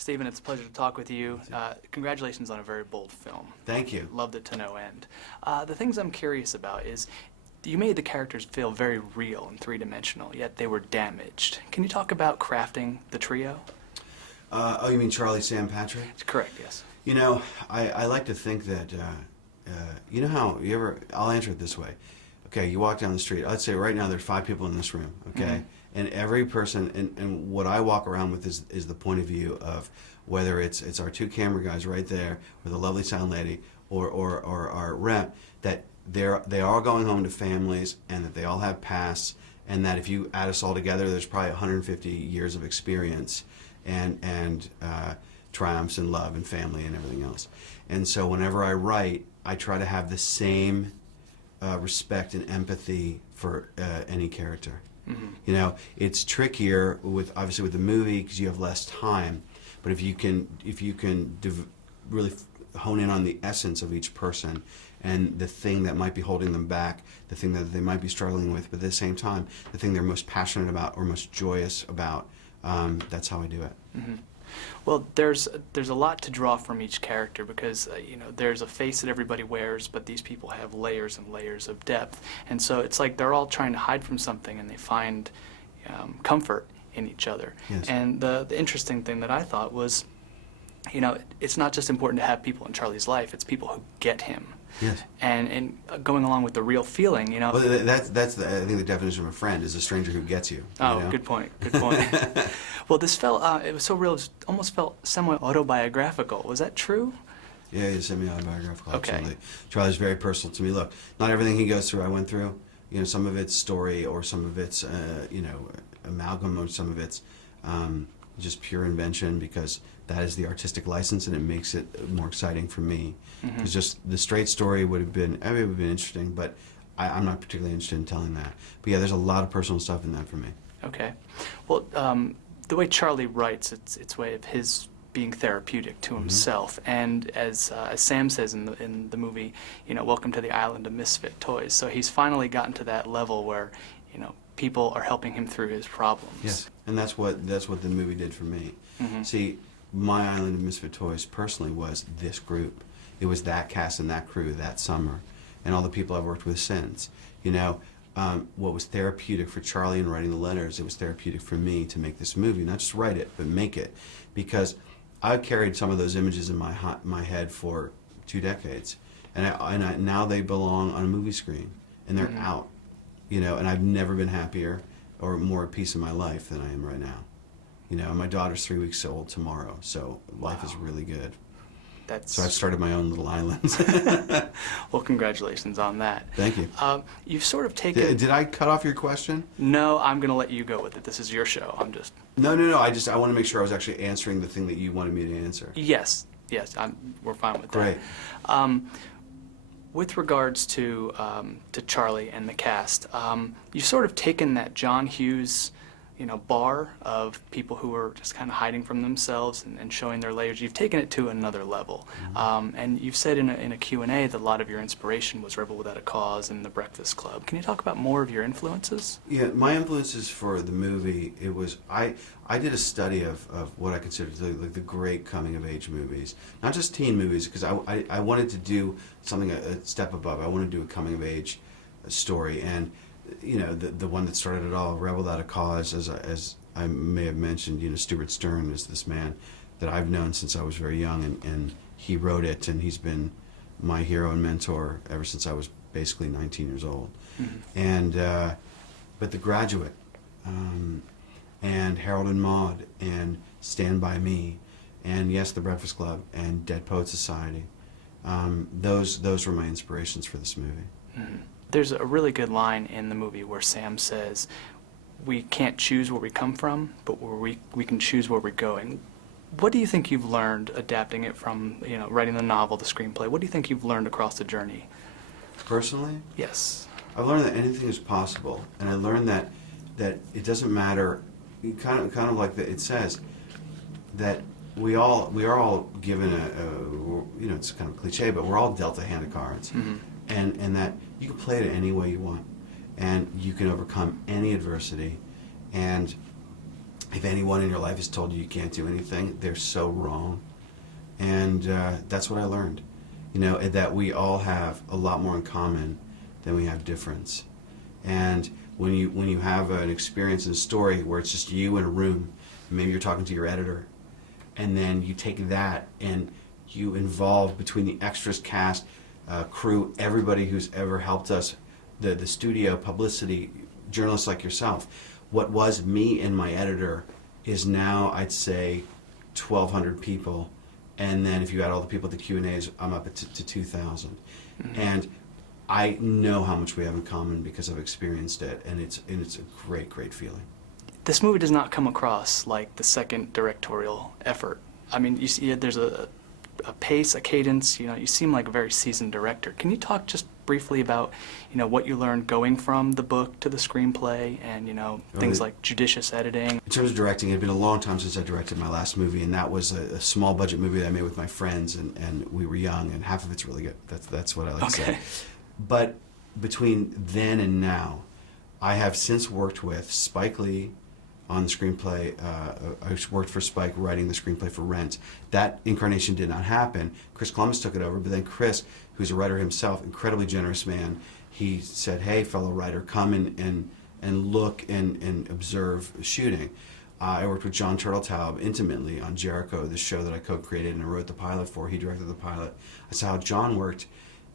Stephen, it's a pleasure to talk with you. Congratulations on a very bold film. Thank you. Loved it to no end. The things I'm curious about is you made the characters feel very real and three-dimensional, yet they were damaged. Can you talk about crafting the trio? Oh, you mean Charlie, Sam, Patrick? Correct, yes. You know, I like to think that, you know how you ever, I'll answer it this way. Okay, you walk down the street, let's say right now there's 5 people in this room, okay? Mm-hmm. And every person, and what I walk around with is the point of view of whether it's our 2 camera guys right there, or the lovely sound lady, or our rep, that they are going home to families, and that they all have pasts, and that if you add us all together, there's probably 150 years of experience, and triumphs and love and family and everything else. And so whenever I write, I try to have the same respect and empathy for any character. Mm-hmm. You know, it's trickier with obviously with the movie because you have less time. But if you can really hone in on the essence of each person and the thing that might be holding them back, the thing that they might be struggling with, but at the same time, the thing they're most passionate about or most joyous about, that's how I do it. Mm-hmm. Well, there's a lot to draw from each character because you know, there's a face that everybody wears, but these people have layers and layers of depth, and so it's like they're all trying to hide from something, and they find comfort in each other. Yes. And the interesting thing that I thought was, you know, it's not just important to have people in Charlie's life; it's people who get him. Yes. And going along with the real feeling, you know. Well, that's I think the definition of a friend is a stranger who gets you. Oh, you know? good point. Good point. Well, this felt it was so real. It almost felt somewhat autobiographical. Was that true? Yeah, he's semi-autobiographical, Okay. absolutely. Charlie's very personal to me. Look, not everything he goes through I went through. You know, some of it's story, or some of it's, you know, amalgam, or some of it's just pure invention, because that is the artistic license, and it makes it more exciting for me. Mm-hmm. It's just the straight story would have been, I mean, it would have been interesting, but I'm not particularly interested in telling that. But yeah, there's a lot of personal stuff in that for me. Okay. Well, the way Charlie writes, it's way of his being therapeutic to himself, and as Sam says in the movie, you know, welcome to the island of misfit toys. So he's finally gotten to that level where, you know, people are helping him through his problems. Yes, and that's what the movie did for me. Mm-hmm. See, my island of misfit toys personally was this group. It was that cast and that crew that summer, and all the people I've worked with since. You know, what was therapeutic for Charlie in writing the letters, it was therapeutic for me to make this movie. Not just write it, but make it. Because I've carried some of those images in my head for 2 decades. And now they belong on a movie screen, and they're out. You know, and I've never been happier or more at peace in my life than I am right now. You know, my daughter's 3 weeks old tomorrow, so life is really good. So I've started my own little island. Well, congratulations on that. Thank you. You've sort of taken... Did I cut off your question? No, I'm going to let you go with it. This is your show. I'm just... No. I want to make sure I was actually answering the thing that you wanted me to answer. Yes. We're fine with that. Great. With regards to Charlie and the cast, you've sort of taken that John Hughes, you know, bar of people who are just kind of hiding from themselves and showing their layers. You've taken it to another level. And you've said in a Q&A that a lot of your inspiration was Rebel Without a Cause and The Breakfast Club. Can you talk about more of your influences? Yeah, my influences for the movie, it was, I did a study of what I consider the great coming-of-age movies. Not just teen movies, because I wanted to do something a step above. I wanted to do a coming-of-age story. And you know, the one that started it all, Rebel Without a Cause, as I may have mentioned, you know, Stuart Stern is this man that I've known since I was very young, and he wrote it, and he's been my hero and mentor ever since I was basically 19 years old. And but The Graduate, and Harold and Maude, and Stand By Me, and yes, The Breakfast Club, and Dead Poets Society. Those were my inspirations for this movie. There's a really good line in the movie where Sam says, we can't choose where we come from, but we can choose where we're going. What do you think you've learned adapting it from, you know, writing the novel, the screenplay? What do you think you've learned across the journey? Personally? Yes. I've learned that anything is possible, and I learned that it doesn't matter, kind of like it says, that we are all given you know, it's kind of cliche, but we're all dealt a hand of cards. And that you can play it any way you want, and you can overcome any adversity, and if anyone in your life has told you you can't do anything, they're so wrong. And that's what I learned. You know, that we all have a lot more in common than we have difference. And when you have an experience in a story where it's just you in a room, maybe you're talking to your editor, and then you take that and you involve between the extras, cast, crew, everybody who's ever helped us, the studio, publicity, journalists like yourself. What was me and my editor is now, I'd say, 1,200 people. And then if you add all the people at the Q&As, I'm up to 2,000. Mm-hmm. And I know how much we have in common because I've experienced it, and it's a great, great feeling. This movie does not come across like the second directorial effort. I mean, you see, there's a pace, a cadence. You know, you seem like a very seasoned director. Can you talk just briefly about, you know, what you learned going from the book to the screenplay, and things like judicious editing? In terms of directing, it had been a long time since I directed my last movie, and that was a small budget movie that I made with my friends, and we were young, and half of it's really good. That's what I like to say. But between then and now, I have since worked with Spike Lee on the screenplay. I worked for Spike writing the screenplay for Rent. That incarnation did not happen. Chris Columbus took it over, but then Chris, who's a writer himself, incredibly generous man, he said, hey, fellow writer, come and look and observe shooting. I worked with John Turteltaub intimately on Jericho, the show that I co-created and I wrote the pilot for. He directed the pilot. I saw how John worked.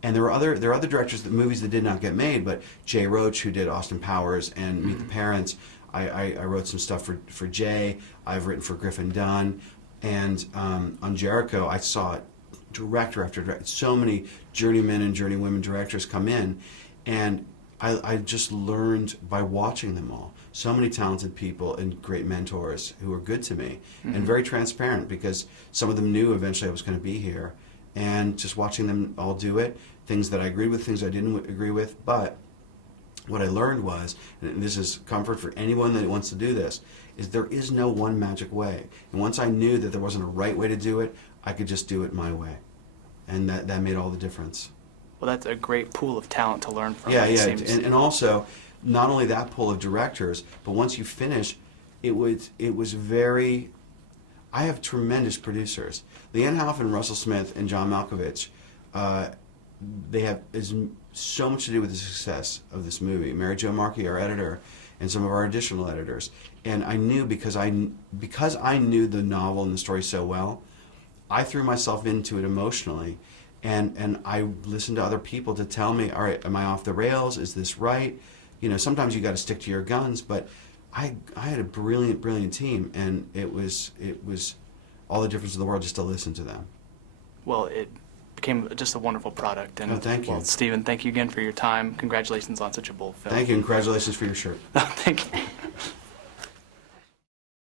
And there are other directors, movies that did not get made, but Jay Roach, who did Austin Powers and Meet the Parents, I wrote some stuff for Jay. I've written for Griffin Dunn. And on Jericho, I saw director after director, so many journeymen and journeywomen directors come in, and I just learned by watching them all. So many talented people and great mentors who were good to me, and very transparent, because some of them knew eventually I was going to be here. And just watching them all do it, things that I agreed with, things I didn't agree with, but what I learned was, and this is comfort for anyone that wants to do this, is there is no one magic way. And once I knew that there wasn't a right way to do it, I could just do it my way. And that made all the difference. Well, that's a great pool of talent to learn from. Yeah. And also, not only that pool of directors, but once you finish, it was very... I have tremendous producers. Leanne Halfin, Russell Smith, and John Malkovich, they have so much to do with the success of this movie. Mary Jo Markey, our editor, and some of our additional editors. And I knew, because I knew the novel and the story so well, I threw myself into it emotionally. And I listened to other people to tell me, all right, am I off the rails? Is this right? You know, sometimes you got to stick to your guns, but I had a brilliant, brilliant team, and it was all the difference in the world just to listen to them. Well, it became just a wonderful product. And thank you. Well, Stephen, thank you again for your time. Congratulations on such a bold film. Thank you, and congratulations for your shirt. Thank you.